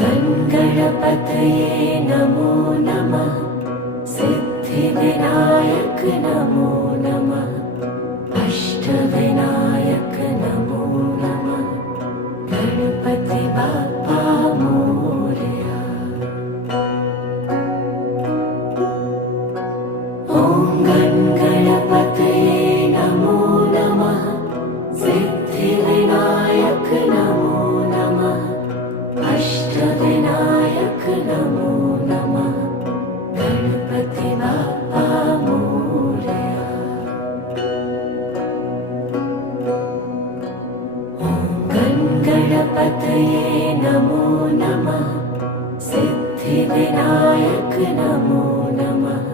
गणपतये नमो नमः। सिद्धिविनायक नमो नमः। अष्टविनायक नमो नमः। गणपति बाप्पा मोरया। ॐ गणपतये नमो नमः। सिद्धिविनायक नमो नमः। अष्टविनायक नमो नमः। गणपति बाप्पा मोरया। ॐ गणपतये नमो नमः। सिद्धिविनायक नमो नमः।